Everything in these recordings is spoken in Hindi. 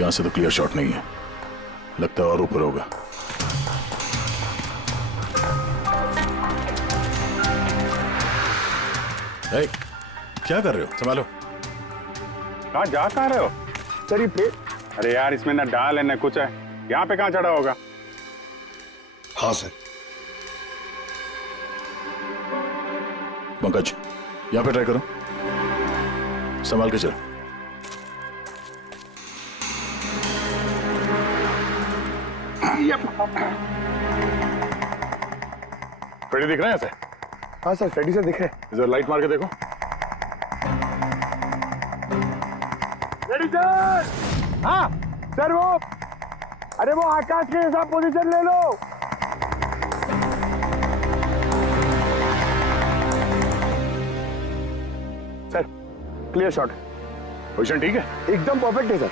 यहां से तो क्लियर शॉट नहीं है, लगता है और ऊपर होगा। ए, क्या कर रहे हो? संभालो। कहाँ जा कहाँ रहे हो? सर ये पे... अरे यार, इसमें ना डाल है ना कुछ है, यहाँ पे कहाँ चढ़ा होगा? हाँ सर। पंकज, यहाँ पे ट्राई करो, संभाल के चलो। फ्रेडी दिख रहा है ऐसे? हाँ सर, फ्रेडी सर दिख रहे हैं। इधर लाइट मार के देखो। Freddy sir! हाँ सर, वो अरे वो आकाश के हिसाब पोजीशन ले लो। Sir clear shot. पोजीशन ठीक है? एकदम परफेक्ट है सर।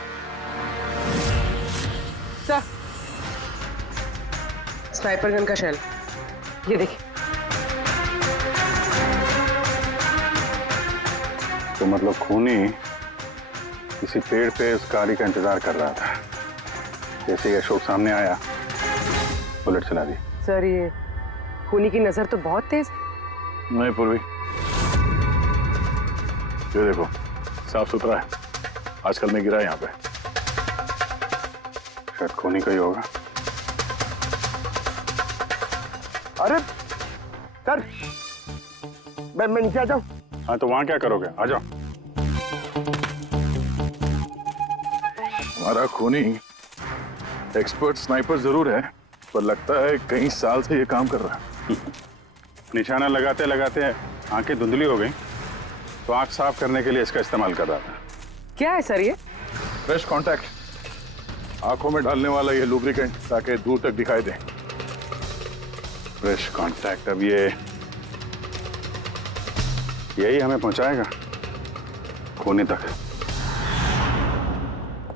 सर, स्नाइपर गन का शेल, ये देखिए। तो मतलब खूनी किसी पेड़ पे उस गाड़ी का इंतजार कर रहा था, जैसे ही अशोक सामने आया बुलेट चला दी। सर ये खूनी की नजर तो बहुत तेज है। नहीं पूर्वी, ये देखो साफ सुथरा है, आजकल में गिरा है यहाँ पे, शायद खूनी का ही होगा। अरे सर, मैं नीचे आ जाऊं? हाँ तो वहां क्या करोगे? आ जाओ। हमारा खूनी एक्सपर्ट स्नाइपर जरूर है, पर लगता है कई साल से ये काम कर रहा है। निशाना लगाते लगाते आंखें धुंधली हो गई, तो आंख साफ करने के लिए इसका इस्तेमाल कर रहा था। क्या है सर ये? फ्रेश कांटेक्ट, आंखों में डालने वाला ये लुब्रिकेंट, ताकि दूर तक दिखाई दे। फ्रेश कांटेक्ट, अब ये यही हमें पहुंचाएगा खूनी तक।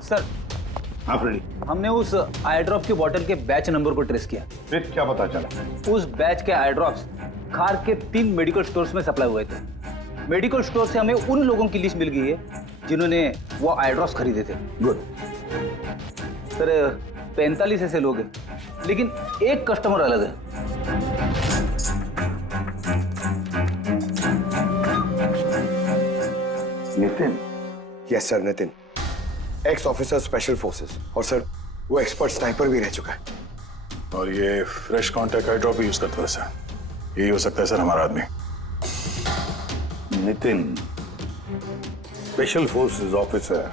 सर, हाँ फ्रेडी। हमने उस आई ड्रॉप की बोतल के बैच नंबर को ट्रेस किया। फिर क्या पता चला? उस बैच के आई ड्रॉप्स खार के 3 मेडिकल स्टोर्स में सप्लाई हुए थे। मेडिकल स्टोर से हमें उन लोगों की लिस्ट मिल गई है जिन्होंने वो आई ड्रॉप्स खरीदे थे। गुड सर 45 ऐसे लोग हैं, लेकिन एक कस्टमर अलग है। Nitin? Yes sir, Nitin, x officer special forces, और सर वो एक्सपर्ट स्नाइपर भी रह चुका है। और ये फ्रेश कांटेक्ट आई ड्रॉप यूज करता है सर, यही हो सकता है सर हमारा आदमी। Nitin, special forces officer,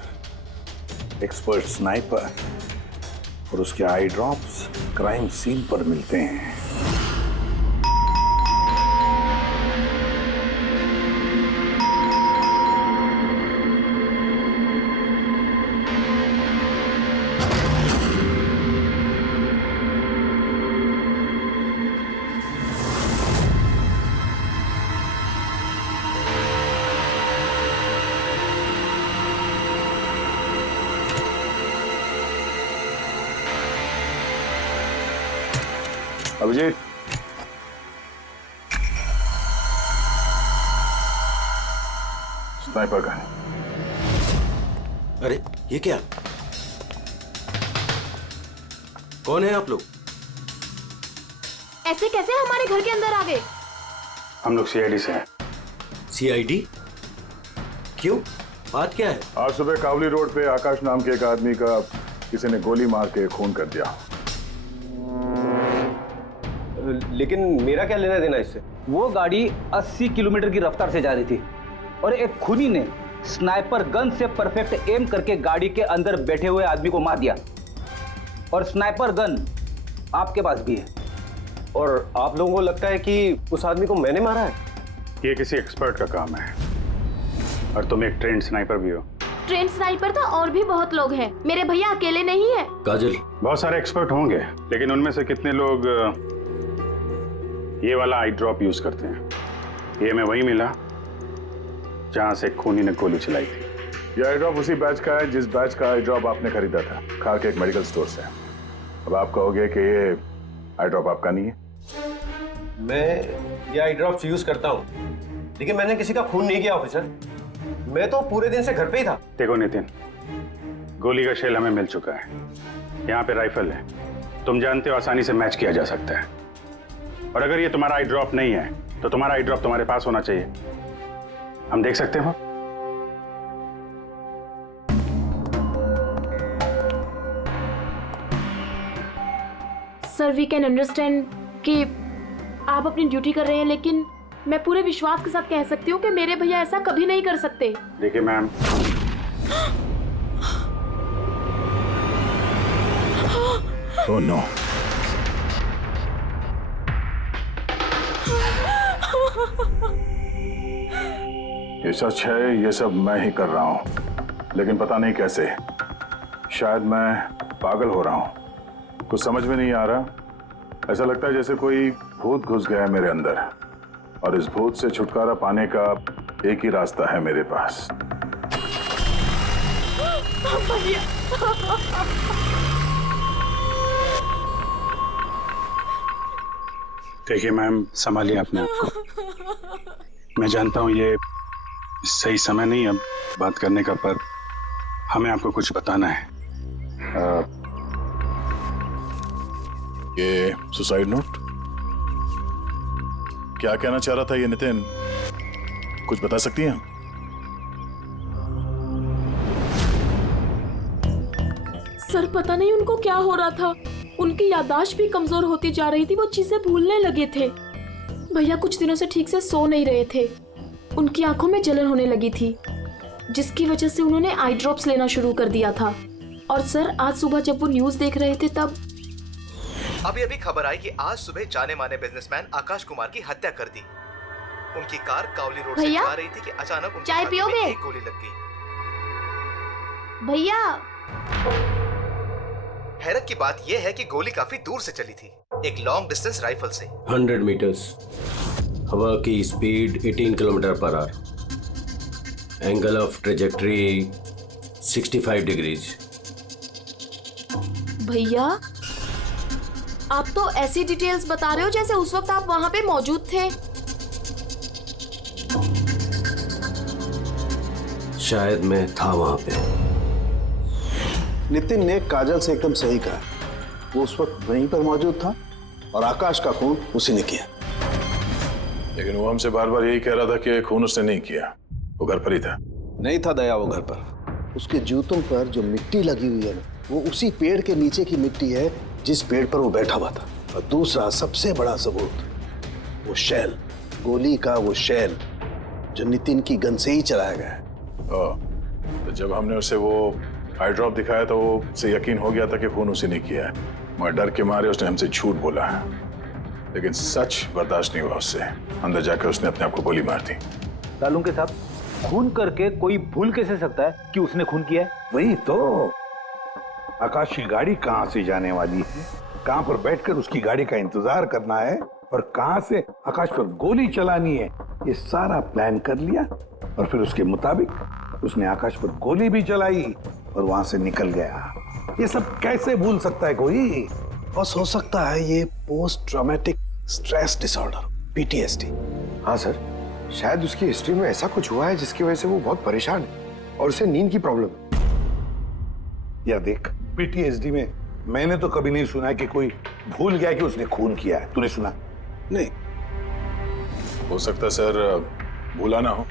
expert sniper और उसके आई ड्रॉप्स क्राइम सीन पर मिलते हैं। अभिजीत, स्नाइपर का है। अरे ये क्या? कौन है आप लोग? ऐसे कैसे हमारे घर के अंदर आ गए? हम लोग सीआईडी से हैं। सीआईडी? क्यों? बात क्या है? आज सुबह कावली रोड पे आकाश नाम के एक आदमी का किसी ने गोली मार के खून कर दिया। लेकिन मेरा क्या लेना देना इससे? वो गाड़ी 80 किलोमीटर की रफ्तार से जा रही थी और एक खूनी ने स्नाइपर गन से परफेक्ट एम करके गाड़ी के अंदर बैठे हुए आदमी को मार दिया। और स्नाइपर गन आपके पास भी है। और आप लोगों को लगता है कि उस आदमी को मैंने मारा है? ये किसी एक्सपर्ट का काम है, और तुम एक ट्रेंड स्नाइपर भी हो। ट्रेंड स्नाइपर तो और भी बहुत लोग हैं, मेरे भैया अकेले नहीं है। काजल, बहुत सारे एक्सपर्ट होंगे, लेकिन उनमें से कितने लोग ये वाला आई ड्रॉप यूज करते हैं? ये हमें वही मिला जहां से खूनी ने गोली चलाई थी। ये आई ड्रॉप उसी बैच का है जिस बैच का आई ड्रॉप आपने खरीदा था खार के एक मेडिकल स्टोर से। अब आप कहोगे कि ये आई ड्रॉप आपका नहीं है। मैं ये आई ड्रॉप्स यूज करता हूँ, लेकिन मैंने किसी का खून नहीं किया ऑफिसर। मैं तो पूरे दिन से घर पे ही था। देखो नितिन, गोली का शेल हमें मिल चुका है, यहाँ पे राइफल है, तुम जानते हो आसानी से मैच किया जा सकता है। और अगर ये तुम्हारा आई ड्रॉप नहीं है तो तुम्हारा आई ड्रॉप तुम्हारे पास होना चाहिए, हम देख सकते हो। सर वी कैन अंडरस्टैंड कि आप अपनी ड्यूटी कर रहे हैं, लेकिन मैं पूरे विश्वास के साथ कह सकती हूँ कि मेरे भैया ऐसा कभी नहीं कर सकते। देखिए मैम, ओह नो, ये सच है, ये सब मैं ही कर रहा हूं, लेकिन पता नहीं कैसे। शायद मैं पागल हो रहा हूं, कुछ समझ में नहीं आ रहा। ऐसा लगता है जैसे कोई भूत घुस गया है मेरे अंदर, और इस भूत से छुटकारा पाने का एक ही रास्ता है मेरे पास। देखिए मैम, संभालिए अपने आप को। मैं जानता हूँ ये सही समय नहीं अब बात करने का, पर हमें आपको कुछ बताना है। ये सुसाइड नोट क्या कहना चाह रहा था ये नितिन, कुछ बता सकती हैं? सर पता नहीं उनको क्या हो रहा था, उनकी याददाश्त भी कमजोर होती जा रही थी, वो चीजें भूलने लगे थे। भैया कुछ दिनों से ठीक से सो नहीं रहे थे, उनकी आंखों में जलन होने लगी थी, जिसकी वजह से उन्होंने आई ड्रॉप्स लेना शुरू कर दिया था। और सर आज सुबह जब वो न्यूज देख रहे थे तब अभी खबर आई कि आज सुबह जाने माने बिजनेसमैन आकाश कुमार की हत्या कर दी। उनकी कार कावली रोड से जा रही थी कि अचानक उनकी चाय पियोगे? एक गोली लग गई। भैया हैरत की बात यह है कि गोली काफी दूर से चली थी, एक लॉन्ग डिस्टेंस राइफल से। 100 मीटर्स, हवा की speed 18 kilometre per hour, angle of trajectory 65 degrees. भैया आप तो ऐसी डिटेल्स बता रहे हो जैसे उस वक्त आप वहां पे मौजूद थे। शायद मैं था वहां पे। नितिन ने काजल से एकदम सही कहा, वो उस वक्त वहीं पर मौजूद था और आकाश का खून उसी ने किया। लेकिन वो हमसे बार बार यही कह रहा था कि खून उसने नहीं किया, वो घर पर ही था। नहीं था दया वो घर पर, उसके जूतों पर जो मिट्टी लगी हुई है ना, वो उसी पेड़ के नीचे की मिट्टी है जिस पेड़ पर वो बैठा हुआ था। और दूसरा सबसे बड़ा सबूत, वो शैल, गोली का वो शैल जो नितिन की गन से ही चलाया गया है। तो जब हमने उसे वो आई ड्रॉप दिखाया तो वो उसे यकीन हो गया था कि खून उसी ने किया है, मगर डर के मारे उसने हमसे झूठ बोला है। लेकिन सच बर्दाश्त नहीं हुआ उससे, अंदर जाकर उसने अपने आप को गोली मार दी। सालुंके के साहब, खून करके कोई भूल कैसे सकता है कि उसने खून किया है? वही तो, आकाश की गाड़ी कहाँ से जाने वाली है, कहाँ पर बैठकर उसकी गाड़ी का इंतजार करना है और कहाँ से आकाश पर गोली चलानी है, ये सारा प्लान कर लिया। और फिर उसके मुताबिक उसने आकाश पर गोली भी चलाई और वहां से निकल गया। ये सब कैसे भूल सकता है कोई? बस हो सकता है ये post traumatic stress disorder, PTSD। हाँ सर, शायद उसकी हिस्ट्री में ऐसा कुछ हुआ है जिसकी वजह से वो बहुत परेशान है और उसे नींद की प्रॉब्लम है। या देख, PTSD में मैंने तो कभी नहीं सुना कि कोई भूल गया कि उसने खून किया है। तूने सुना? नहीं। हो सकता है सर भूला ना हो,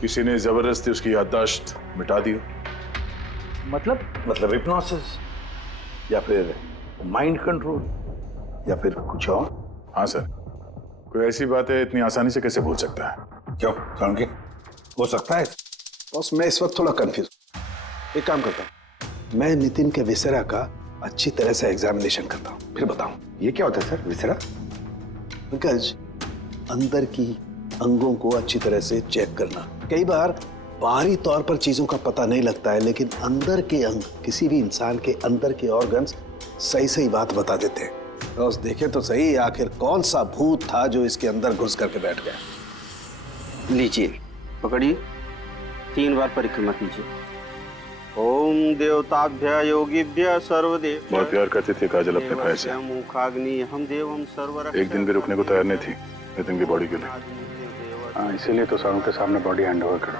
किसी ने जबरदस्ती उसकी याददाश्त मिटा दी हो। मतलब हिप्नोसिस या फिर माइंड कंट्रोल या फिर कुछ और। हाँ सर, कोई ऐसी बात है इतनी आसानी से कैसे भूल सकता है? क्यों समझे? हो सकता है। बस मैं इस वक्त थोड़ा कंफ्यूज। एक काम करता हूँ, मैं नितिन के विसरा का अच्छी तरह से एग्जामिनेशन करता हूँ, फिर बताऊं। ये क्या होता है सर, विसरा? पंकज, अंदर की अंगों को अच्छी तरह से चेक करना। कई बार बाहरी तौर पर चीजों का पता नहीं लगता है, लेकिन अंदर के अंग, किसी भी इंसान के अंदर के ऑर्गन्स सही सही बात बता देते हैं। रोज देखे तो सही, आखिर कौन सा भूत था जो इसके अंदर घुस करके बैठ गया। लीजिए, पकड़िए, 3 बार परिक्रमा कीजिए। ओम देवताभ्य योगिभ्य सर्वदेव। बहुत प्यार करती थी काजल अपने भाई से, मुखाग्नि हम देवम सर्वर। एक दिन भी रुकने को तैयार नहीं थी नितिन की बॉडी के लिए। हाँ, इसीलिए तो सारों के सामने बॉडी हैंड ओवर कर दी।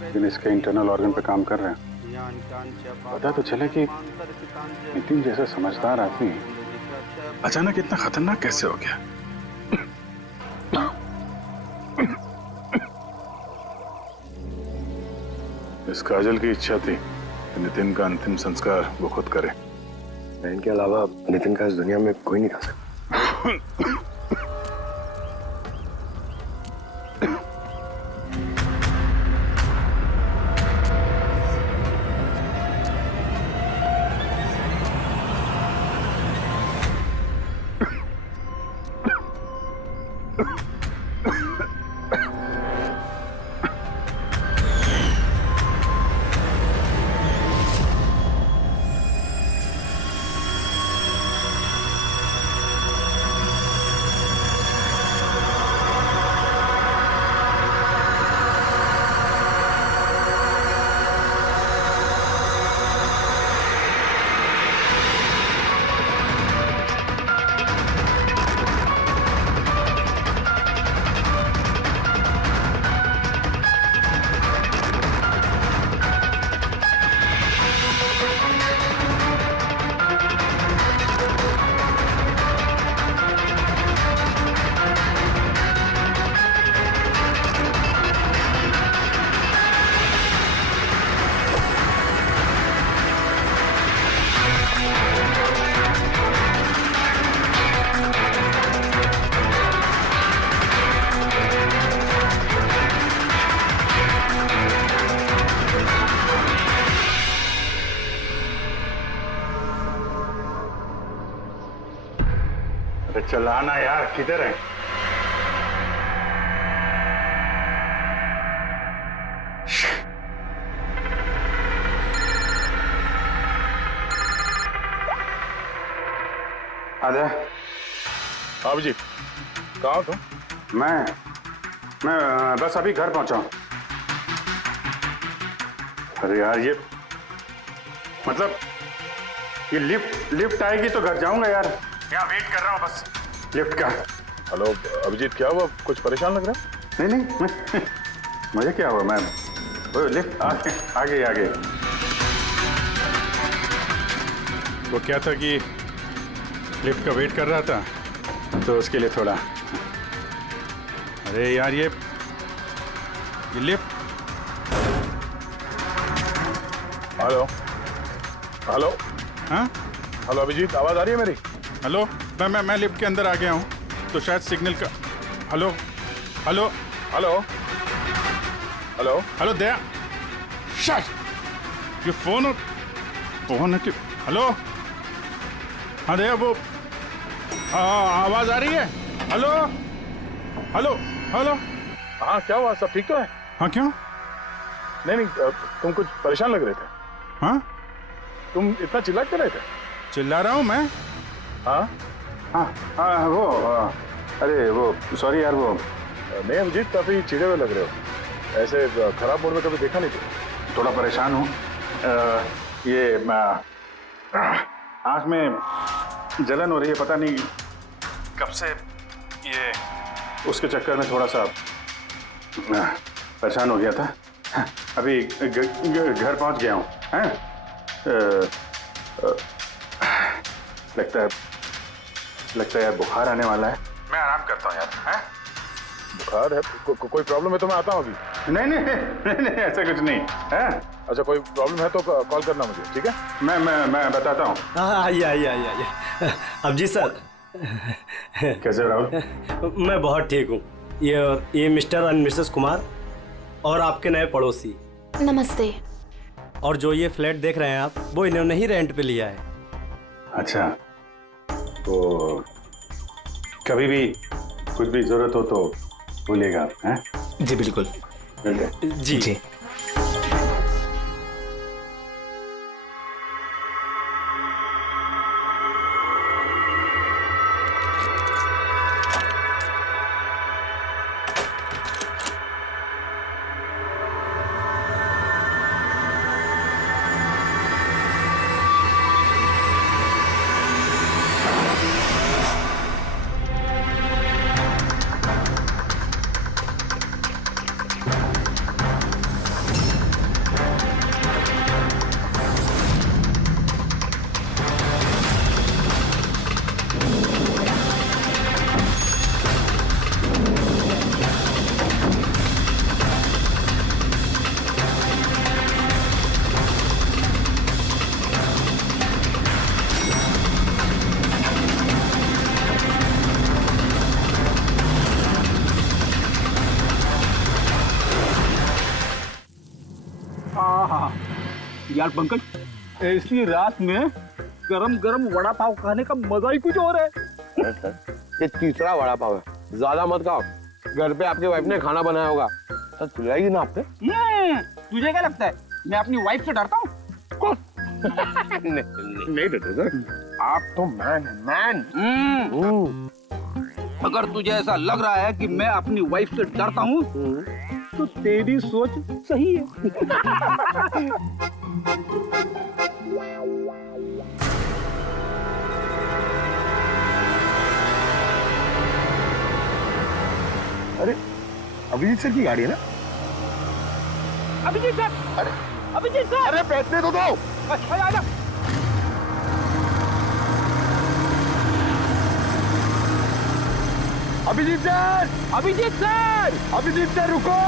लेकिन इसके इंटरनल ऑर्गन पे काम कर रहे हैं, पता तो चले कि नितिन जैसा समझदार आदमी अचानक इतना खतरनाक कैसे हो गया। इस काजल की इच्छा थी कि नितिन का अंतिम संस्कार वो खुद करे। बहन के अलावा नितिन का इस दुनिया में कोई नहीं कर सकता। चलाना यार, किधर है? आजा। अभिजीत, कहाँ हो तुम? मैं बस अभी घर पहुंचा हूं। अरे यार, ये मतलब ये लिफ्ट आएगी तो घर जाऊंगा यार। यहाँ वेट कर रहा हूँ बस लिफ्ट का। हेलो अभिजीत, क्या हुआ? कुछ परेशान लग रहा है? नहीं मुझे क्या हुआ, मैं लिफ्ट आ गई। वो क्या था कि लिफ्ट का वेट कर रहा था तो उसके लिए थोड़ा। अरे यार, ये लिफ्ट। Hello hello. हाँ हेलो अभिजीत, आवाज आ रही है मेरी? हेलो, मैं लिफ्ट के अंदर आ गया हूँ तो शायद सिग्नल का। Hello hello hello hello hello Daya, shut ये फोन है कि। हेलो हाँ दया, वो आवाज आ रही है? Hello hello hello. हाँ, क्या हुआ? सब ठीक तो है? हाँ क्यों? नहीं, तुम कुछ परेशान लग रहे थे। हाँ, तुम इतना चिल्ला क्यों रहे थे? चिल्ला रहा हूँ मैं? हाँ वो अरे वो सॉरी यार, वो नहीं अभिजीत, काफी चिढ़े हुए लग रहे हो। ऐसे खराब मूड में कभी देखा नहीं था। थोड़ा परेशान हूँ। ये आँख में जलन हो रही है, पता नहीं कब से। ये उसके चक्कर में थोड़ा सा परेशान हो गया था। अभी घर पहुँच गया हूँ। लगता है यार बुखार आने वाला है। मैं आराम करता हूँ यार। बुखार है? कोई प्रॉब्लम है तो मैं आता हूँ अभी। नहीं ऐसा कुछ नहीं है। अच्छा, कोई प्रॉब्लम है तो कॉल करना मुझे, ठीक है? मैं बताता हूँ। आइए। अब जी सर, कैसे राहुल? मैं बहुत ठीक हूँ। ये मिस्टर एंड मिसेस कुमार और आपके नए पड़ोसी। नमस्ते। और जो ये फ्लैट देख रहे हैं आप, वो इन्होंने ही रेंट पे लिया है। अच्छा, तो कभी भी कुछ भी जरूरत हो तो बोलिएगा आप। हैं? जी बिल्कुल। जी। यार पंकज, ऐसी रात में गरम गरम वड़ा पाव खाने का मजा ही कुछ और है। ये तीसरा वड़ा पाव है, ज्यादा मत खाओ। घर पे आपके वाइफ ने खाना बनाया होगा, सर खिलाएगी ना आपने? तुझे क्या लगता है मैं अपनी वाइफ से डरता हूँ? नहीं डरते सर, आप तो मैन। अगर तुझे ऐसा लग रहा है कि मैं अपनी वाइफ से डरता हूँ तो तेरी सोच सही है। अरे अभिजीत सर की गाड़ी है ना? अभिजीत सर, अभिजीत सर, अरे बैठने तो दो। अच्छा आजा। Abhijit sir, Abhijit sir, Abhijit sir रुको।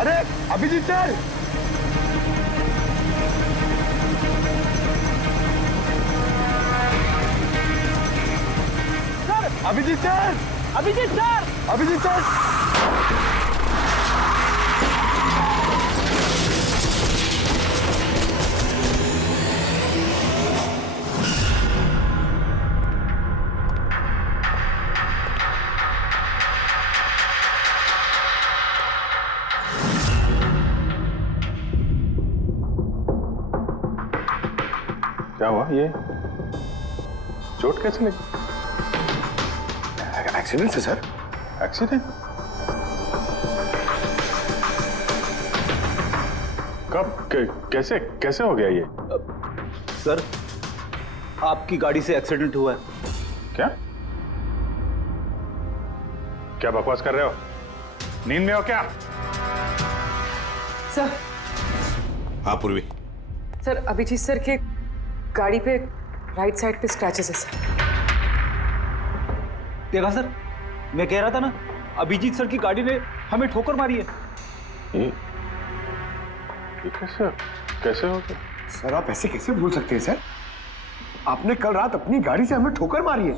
अरे Abhijit sir, Abhijit sir, Abhijit sir, Abhijit sir. क्या हुआ? ये चोट कैसे लगी? एक्सीडेंट है सर। एक्सीडेंट? कब? कैसे कैसे हो गया ये? सर, आपकी गाड़ी से एक्सीडेंट हुआ है। क्या क्या बकवास कर रहे हो? नींद में हो क्या? सर, हाँ पूर्वी, सर अभिजीत सर के गाड़ी पे राइट साइड पे स्क्रैचेस है सर। देखा सर, मैं कह रहा था ना, अभिजीत सर की गाड़ी ने हमें ठोकर मारी है। ये कैसे कैसे हो गया? सर आप ऐसे कैसे भूल सकते हैं सर? आपने कल रात अपनी गाड़ी से हमें ठोकर मारी है।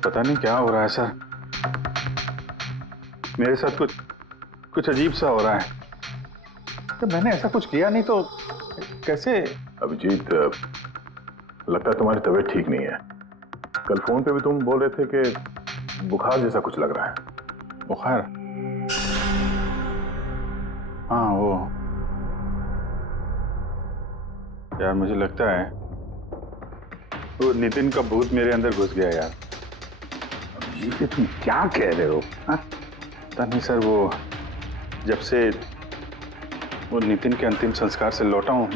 पता नहीं क्या हो रहा है सर, मेरे साथ कुछ अजीब सा हो रहा है। तो मैंने ऐसा कुछ किया नहीं तो कैसे? अभिजीत, लगता है तुम्हारी तबीयत ठीक नहीं है। कल फोन पे भी तुम बोल रहे थे कि बुखार जैसा कुछ लग रहा है। बुखार? हाँ वो यार, मुझे लगता है वो नितिन का भूत मेरे अंदर घुस गया यार। ये तुम क्या कह रहे हो? पता नहीं सर, वो जब से वो नितिन के अंतिम संस्कार से लौटा हूँ,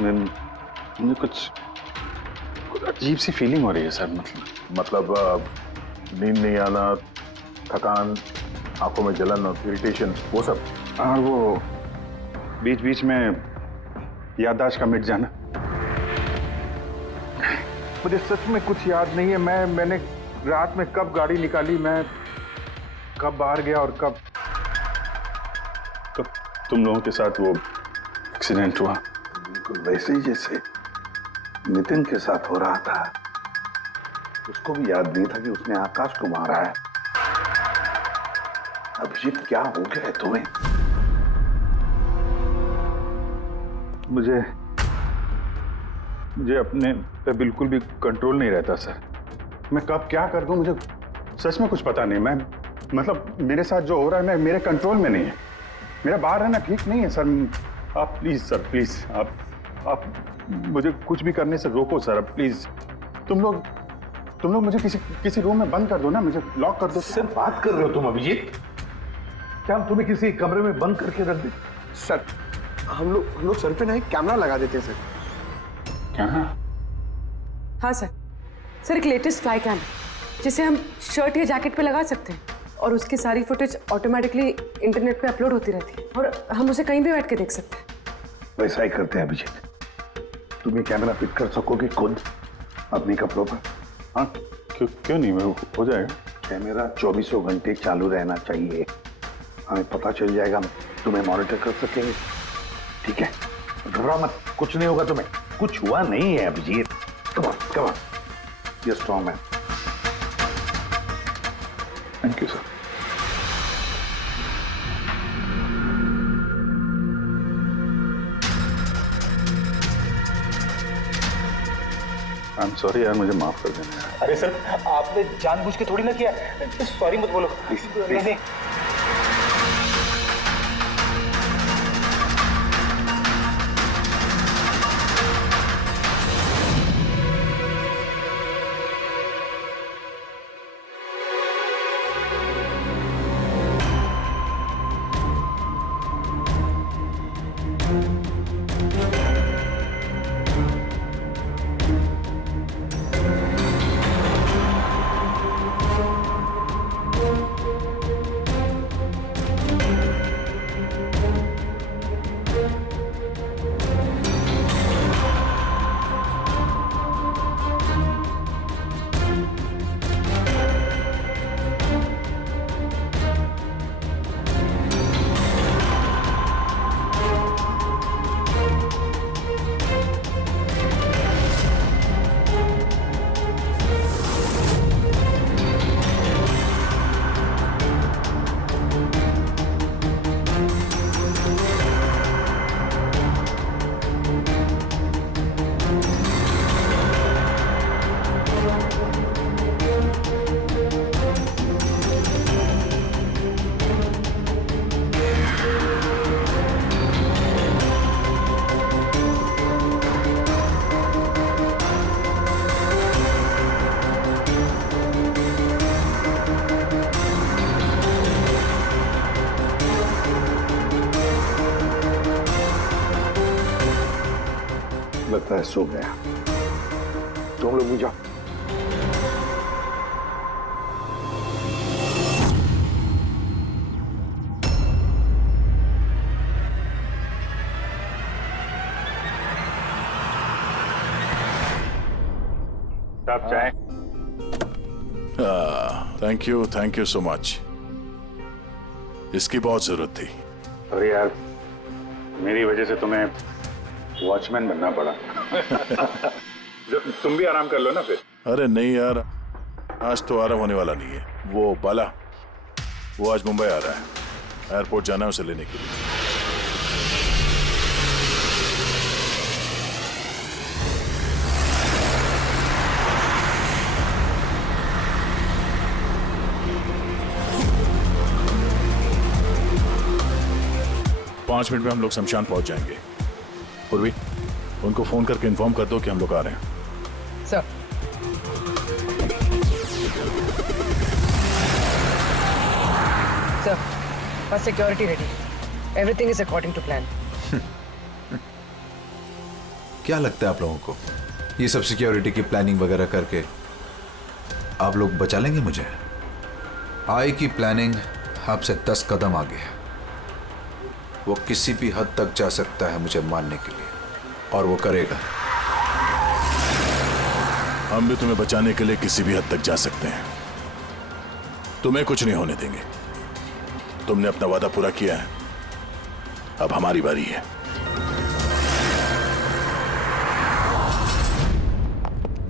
मुझे कुछ अजीब सी फीलिंग हो रही है सर। मतलब नींद नहीं आना, थकान, आंखों में जलन और इरिटेशन, वो सब? और वो बीच बीच में याददाश्त का मिट जाना। मुझे सच में कुछ याद नहीं है। मैंने रात में कब गाड़ी निकाली, मैं कब बाहर गया और कब तुम लोगों के साथ वो एक्सीडेंट हुआ। बिल्कुल वैसे ही जैसे नितिन के साथ हो रहा था। उसको भी याद नहीं था कि उसने आकाश को मारा है। अभिजीत, क्या हो गया है तुम्हें? मुझे अपने पे बिल्कुल भी कंट्रोल नहीं रहता सर। मैं कब क्या कर दूं, मुझे सच में कुछ पता नहीं। मैं मतलब मेरे साथ जो हो रहा है मैं मेरे कंट्रोल में नहीं है। मेरा बाहर रहना ठीक नहीं है सर। आप प्लीज सर, प्लीज आप मुझे कुछ भी करने से रोको सर, प्लीज। तुम लोग मुझे किसी रूम में बंद कर दो ना, मुझे लॉक कर दो। सिर्फ बात कर रहे हो तुम अभिजीत? क्या हम तुम्हें किसी कमरे में बंद करके रख दे? सर हम लोग सर पे ना एक कैमरा लगा देते हैं सर। क्या? हाँ सर, सर एक लेटेस्ट फ्लाई कैम जिसे हम शर्ट या जैकेट पे लगा सकते हैं और उसकी सारी फुटेज ऑटोमेटिकली इंटरनेट पे अपलोड होती रहती है और हम उसे कहीं भी बैठ के देख सकते हैं। वैसा ही करते हैं अभिजीत। तुम ये कैमरा फिट कर सकोगे खुद अपने कपड़ों पर? हाँ, क्यों नहीं, हो जाएगा। कैमरा 24 घंटे चालू रहना चाहिए। हमें पता चल जाएगा, तुम्हें मॉनिटर कर सकेंगे। ठीक है, घबराओ मत, कुछ नहीं होगा तुम्हें। कुछ हुआ नहीं है Abhijit. Come on, you strong man. Thank you sir. I am sorry यार, मुझे माफ कर देना यार। अरे सर, आपने जानबूझ के थोड़ी ना किया। सॉरी मत बोलो प्लीज। नहीं। लगता है सो गया। तुम लोग भी जाओ। साहब चाय। Thank you so much. इसकी बहुत जरूरत थी। अरे यार, मेरी वजह से तुम्हें वॉचमैन बनना पड़ा। तुम भी आराम कर लो ना फिर। अरे नहीं यार, आज तो आराम होने वाला नहीं है। वो बाला, वो आज मुंबई आ रहा है, एयरपोर्ट जाना है उसे लेने के लिए। पांच मिनट में हम लोग शमशान पहुंच जाएंगे। पूर्वी, उनको फोन करके इन्फॉर्म कर दो कि हम लोग आ रहे हैं। सर। सर, बस security ready. Everything is according to plan. क्या लगता है आप लोगों को, ये सब सिक्योरिटी की प्लानिंग वगैरह करके आप लोग बचा लेंगे मुझे? आई की प्लानिंग आपसे 10 कदम आगे है। वो किसी भी हद तक जा सकता है मुझे मारने के लिए, और वो करेगा। हम भी तुम्हें बचाने के लिए किसी भी हद तक जा सकते हैं। तुम्हें कुछ नहीं होने देंगे। तुमने अपना वादा पूरा किया है, अब हमारी बारी है।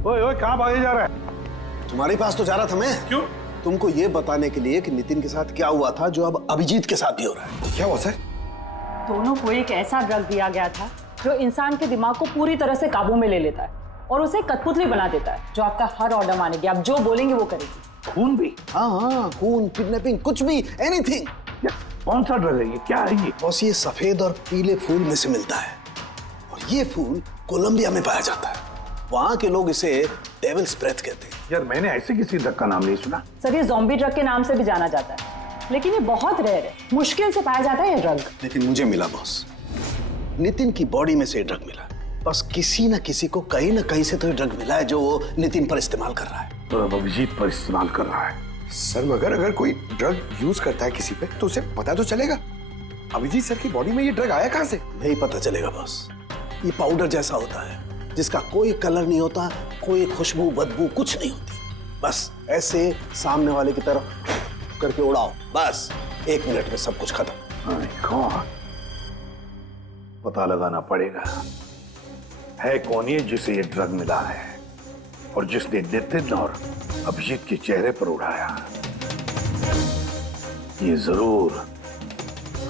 ओए ओए, कहां भागे जा रहा है? तुम्हारे पास तो जा रहा था मैं। क्यों? तुमको ये बताने के लिए कि नितिन के साथ क्या हुआ था, जो अब अभिजीत के साथ भी हो रहा है। क्या हुआ सर? दोनों को एक ऐसा ड्रग दिया गया था जो इंसान के दिमाग को पूरी तरह से काबू में ले लेता है और उसे कठपुतली बना देता है, जो आपका हर ऑर्डर मानेगी। आप जो बोलेंगे वो करेगी। खून भी? हाँ, खून, किडनैपिंग, कुछ भी, एनीथिंग। कौन सा ड्रग है ये? क्या है ये? बस ये सफेद और पीले फूल में से मिलता है, और ये फूल कोलंबिया में पाया जाता है। वहां के लोग इसे डेविल्स ब्रेथ कहते हैं। यार, मैंने ऐसे किसी ड्रग का नाम नहीं सुना। सर, ये ज़ॉम्बी ड्रग के नाम से भी जाना जाता है, लेकिन ये बहुत रेयर है, मुश्किल से पाया जाता है ये ड्रग। लेकिन मुझे मिला बॉस, नितिन की बॉडी में से ड्रग मिला। बस किसी न किसी को कहीं ना कहीं से तो ड्रग मिला है, जो वो नितिन पर इस्तेमाल कर रहा है। तो अब अभिजीत पर इस्तेमाल कर रहा है। सर, मगर अगर कोई ड्रग यूज करता है किसी पे तो उसे पता तो चलेगा। अभिजीत सर की बॉडी में ये ड्रग आया कहां से? नहीं पता चलेगा बॉस। ये पाउडर जैसा होता है, जिसका कोई कलर नहीं होता, कोई खुशबू बदबू कुछ नहीं होती। बस ऐसे सामने वाले की तरफ करके उड़ाओ, बस 1 मिनट में सब कुछ खत्म। पता लगाना पड़ेगा है कौन ये जिसे ये ड्रग मिला है, और जिसने नितिन और अभिजीत के चेहरे पर उड़ाया। ये जरूर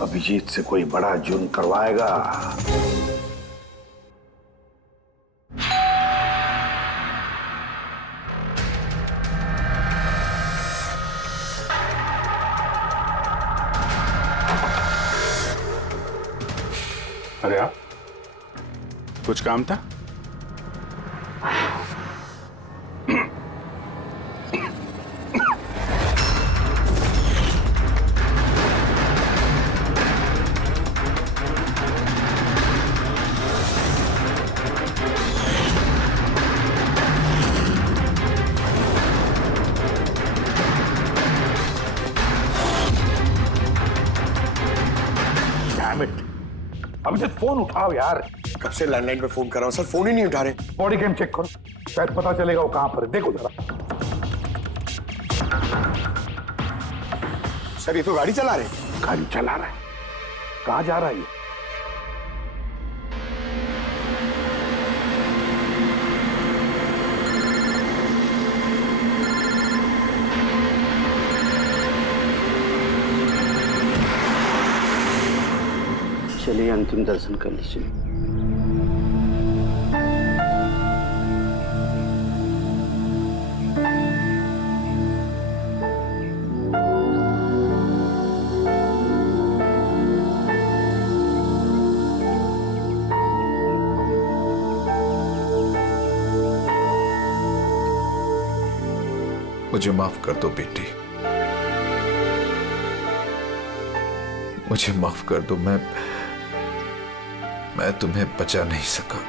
अभिजीत से कोई बड़ा जुर्म करवाएगा। अरे आप, कुछ काम था? अभिजीत फोन उठाओ यार। कब से लैंडलाइन पे फोन कर रहा हूँ सर, फोन ही नहीं उठा रहे। बॉडी कैम चेक करो, शायद पता चलेगा वो कहां पर है। देखो जरा। सर ये तो गाड़ी चला रहे। गाड़ी चला रहा है? कहां जा रहा है ये? चलिए अंतिम दर्शन कर लीजिए। मुझे माफ कर दो बेटी, मुझे माफ कर दो। मैं तुम्हें बचा नहीं सका।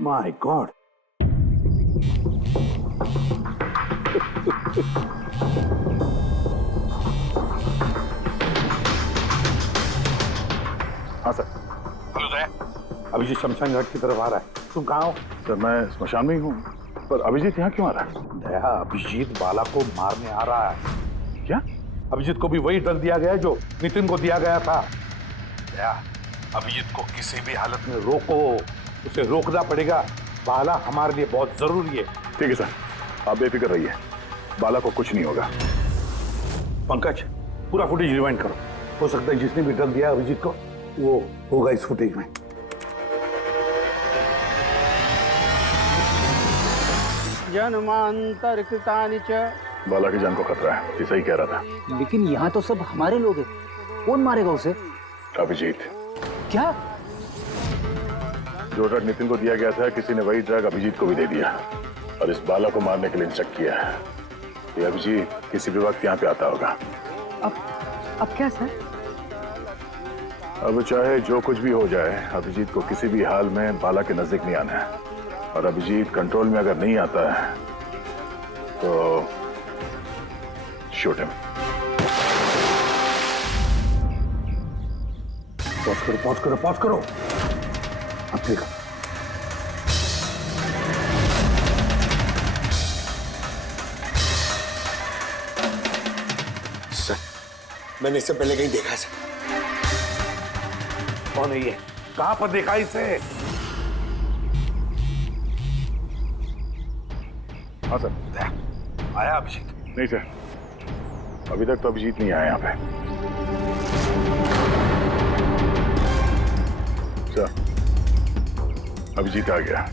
My God. हाँ सर। हेलो दया, अभिजीत शमशान घाट की तरफ आ रहा है। तुम कहाँ हो? सर मैं स्मशान में ही हूँ, पर अभिजीत यहाँ क्यों आ रहा है? दया, अभिजीत बाला को मारने आ रहा है। क्या? अभिजीत को भी वही ड्रग दिया गया है जो नितिन को दिया गया था। दया, अभिजीत को किसी भी हालत में रोको, उसे रोकना पड़ेगा। बाला हमारे लिए बहुत जरूरी है। ठीक है सर, आप बेफिक्र रहिए, बाला को कुछ नहीं होगा। पंकज, पूरा फुटेज रिवाइंड करो। हो सकता है जिसने भी ड्रग दिया अभिजीत को वो होगा इस फुटेज में। जन्मांतर कृतानि च। बाला की जान को खतरा है, ये सही कह रहा था। लेकिन यहाँ तो सब हमारे लोग हैं, कौन मारेगा उसे? अभिजीत। क्या? जो ड्रग नितिन को दिया गया था, किसी ने वही ड्रग अभिजीत को भी दे दिया और इस बाला को मारने के लिए इंस्ट्रक्ट किया है। ये अभिजीत किसी भी वक्त यहाँ पे आता होगा। अब क्या सर? अब चाहे जो कुछ भी हो जाए, अभिजीत को किसी भी हाल में बाला के नजदीक नहीं आना है। और अभिजीत कंट्रोल में अगर नहीं आता है तो शूट हिम। पॉज करो, पॉज करो, पॉज करो। अब देखो, सर मैंने इससे पहले कहीं देखा है सर। कौन है ये? कहां पर देखा इसे? हाँ सर। आया अभिजीत? नहीं सर, अभी तक तो अभिजीत नहीं आया यहाँ पे। सर, अभिजीत आ गया।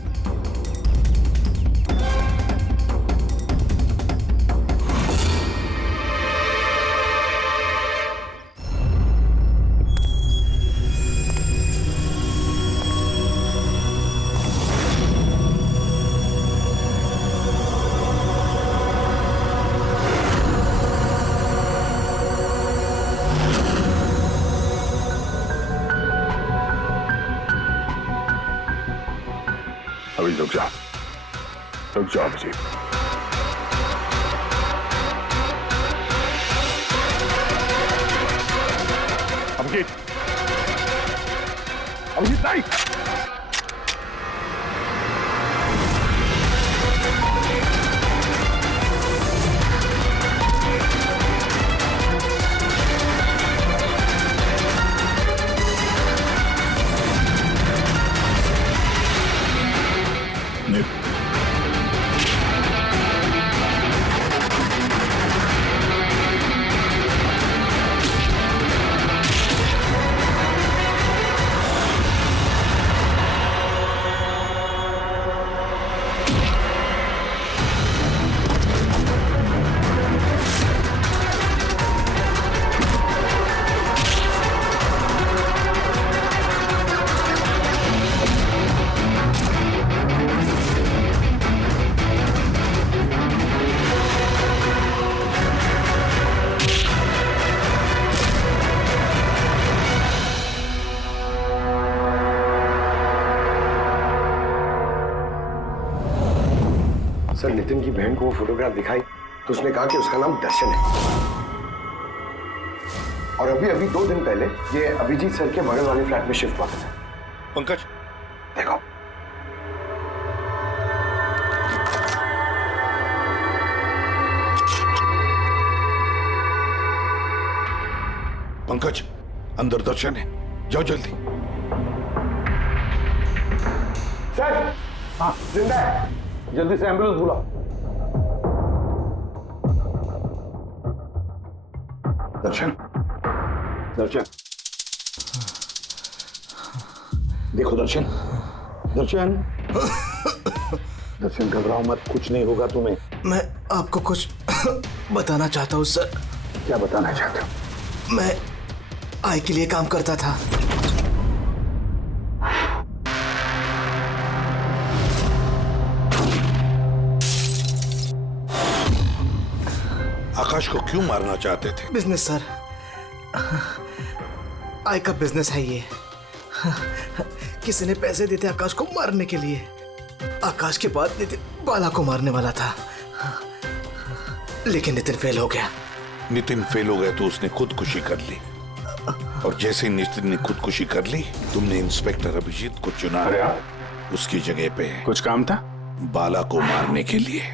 अभी रुक जाओ अभिजीत। अभिजीत, अभिजीत नहीं। सर, नितिन की बहन को वो फोटोग्राफ दिखाई तो उसने कहा कि उसका नाम दर्शन है। और अभी अभी 2 दिन पहले ये अभिजीत सर के बगल वाले फ्लैट में शिफ्ट हुआ था। पंकज, देखो, पंकज, अंदर दर्शन है, जाओ जल्दी। सर, हाँ जिंदा है, जल्दी से एम्बुलेंस बुलाओ। दर्शन, दर्शन, देखो दर्शन, दर्शन, दर्शन घबराओ मत, कुछ नहीं होगा तुम्हें। मैं आपको कुछ बताना चाहता हूँ सर। क्या बताना चाहते हो? मैं आई के लिए काम करता था। आकाश को क्यों मारना चाहते थे? बिजनेस सर, आई का बिजनेस है ये। किसी ने पैसे देते आकाश को मारने के लिए। आकाश के बाद नितिन बाला को मारने वाला था, लेकिन नितिन फेल हो गया। नितिन फेल हो गया तो उसने खुदकुशी कर ली, और जैसे नितिन ने खुदकुशी कर ली, तुमने इंस्पेक्टर अभिजीत को चुना। उसकी जगह पे कुछ काम था बाला को मारने के लिए।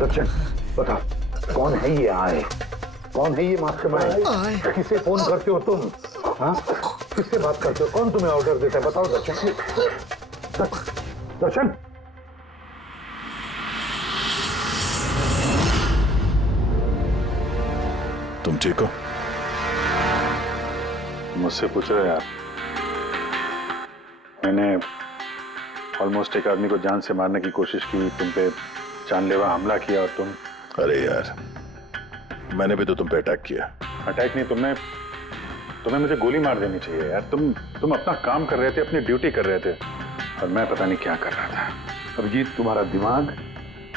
दर्शन, बताओ कौन है ये आए? कौन है ये मास्टरमाइंड? किसे फोन करते हो तुम? हाँ, किससे बात करते हो? कौन तुम्हें ऑर्डर देता है? बताओ दर्शन। दर्शन, तुम ठीक हो? मुझसे पूछ रहे यार। मैंने ऑलमोस्ट एक आदमी को जान से मारने की कोशिश की, तुम पे जानलेवा हमला किया, और तुम। अरे यार, मैंने भी तो तुम पे अटैक किया। अटैक नहीं, तुम्हें मुझे गोली मार देनी चाहिए यार। तुम अपना काम कर रहे थे, अपनी ड्यूटी कर रहे थे, और मैं पता नहीं क्या कर रहा था। अभिजीत, तुम्हारा दिमाग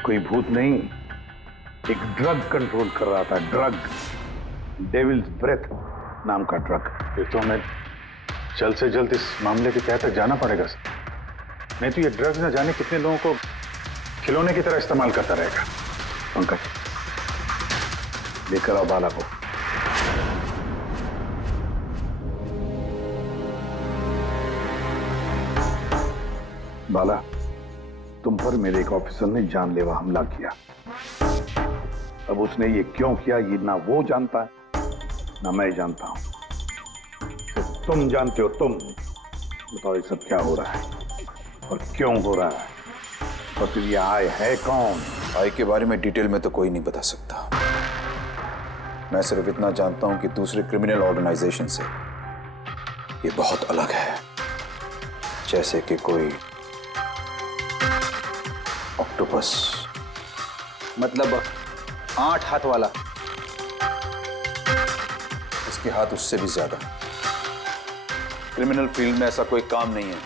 कोई भूत नहीं, एक ड्रग कंट्रोल कर रहा था। ड्रग, डेविल्स ब्रेथ नाम का ड्रग। फिर तो हमें जल्द से जल्द इस मामले की तह तक जाना पड़ेगा सर, नहीं तो ये ड्रग्स न जाने कितने लोगों को खिलौने की तरह इस्तेमाल करता रहेगा। पंकज, लेकर आओ बाला को। बाला, तुम पर मेरे एक ऑफिसर ने जानलेवा हमला किया। अब उसने ये क्यों किया, ये ना वो जानता है ना मैं जानता हूं। सिर्फ तुम जानते हो। तुम बताओ ये सब क्या हो रहा है और क्यों हो रहा है, और फिर ये आय है कौन? आई के बारे में डिटेल में तो कोई नहीं बता सकता। मैं सिर्फ इतना जानता हूं कि दूसरे क्रिमिनल ऑर्गेनाइजेशन से ये बहुत अलग है, जैसे कि कोई ऑक्टोपस। मतलब 8 हाथ वाला? इसके हाथ उससे भी ज्यादा। क्रिमिनल फील्ड में ऐसा कोई काम नहीं है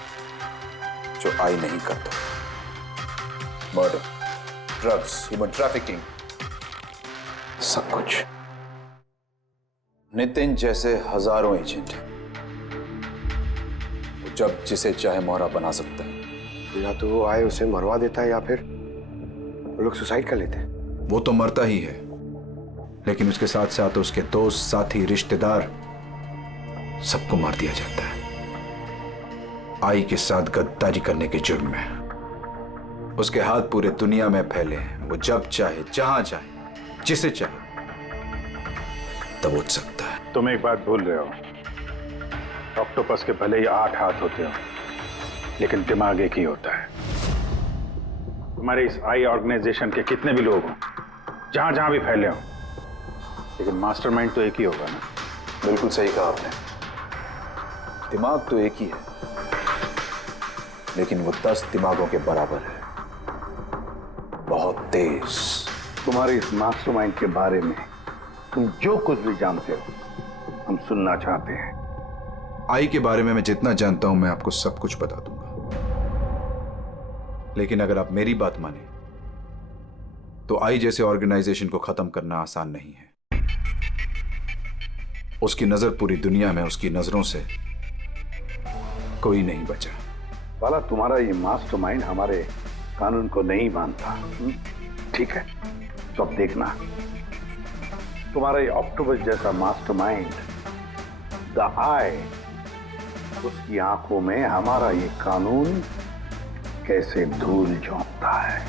जो आई नहीं करता। मर्डर, ड्रग्स, ह्यूमन ट्रैफिकिंग, सब कुछ। नितिन जैसे हजारों एजेंट हैं, वो जब जिसे चाहे मोहरा बना सकता है। या तो वो आए उसे मरवा देता है, या फिर वो लोग सुसाइड कर लेते हैं। वो तो मरता ही है, लेकिन उसके साथ साथ उसके दोस्त, साथी, रिश्तेदार सबको मार दिया जाता है आई के साथ गद्दारी करने के जुर्म में। उसके हाथ पूरे दुनिया में फैले हैं। वो जब चाहे, जहां चाहे, जिसे चाहे दबोच सकता है। तुम एक बात भूल रहे हो, ऑक्टोपस के भले ही 8 हाथ होते हो, लेकिन दिमाग एक ही होता है। तुम्हारे इस आई ऑर्गेनाइजेशन के कितने भी लोग हों, जहां जहां भी फैले हों, लेकिन मास्टरमाइंड तो एक ही होगा ना। बिल्कुल सही कहा आपने। दिमाग तो एक ही है, लेकिन वो 10 दिमागों के बराबर है, बहुत तेज। तुम्हारे इस मास्टरमाइंड के बारे में तुम जो कुछ भी जानते हो हम सुनना चाहते हैं। आई के बारे में मैं जितना जानता हूं मैं आपको सब कुछ बता दूंगा, लेकिन अगर आप मेरी बात माने तो आई जैसे ऑर्गेनाइजेशन को खत्म करना आसान नहीं है। उसकी नजर पूरी दुनिया में, उसकी नजरों से कोई नहीं बचा। वाला तुम्हारा ये मास्टरमाइंड हमारे कानून को नहीं मानता। ठीक है, तो अब देखना तुम्हारा ये ऑक्टोपस जैसा मास्टरमाइंड द आई, उसकी आंखों में हमारा ये कानून कैसे धूल झोंकता है।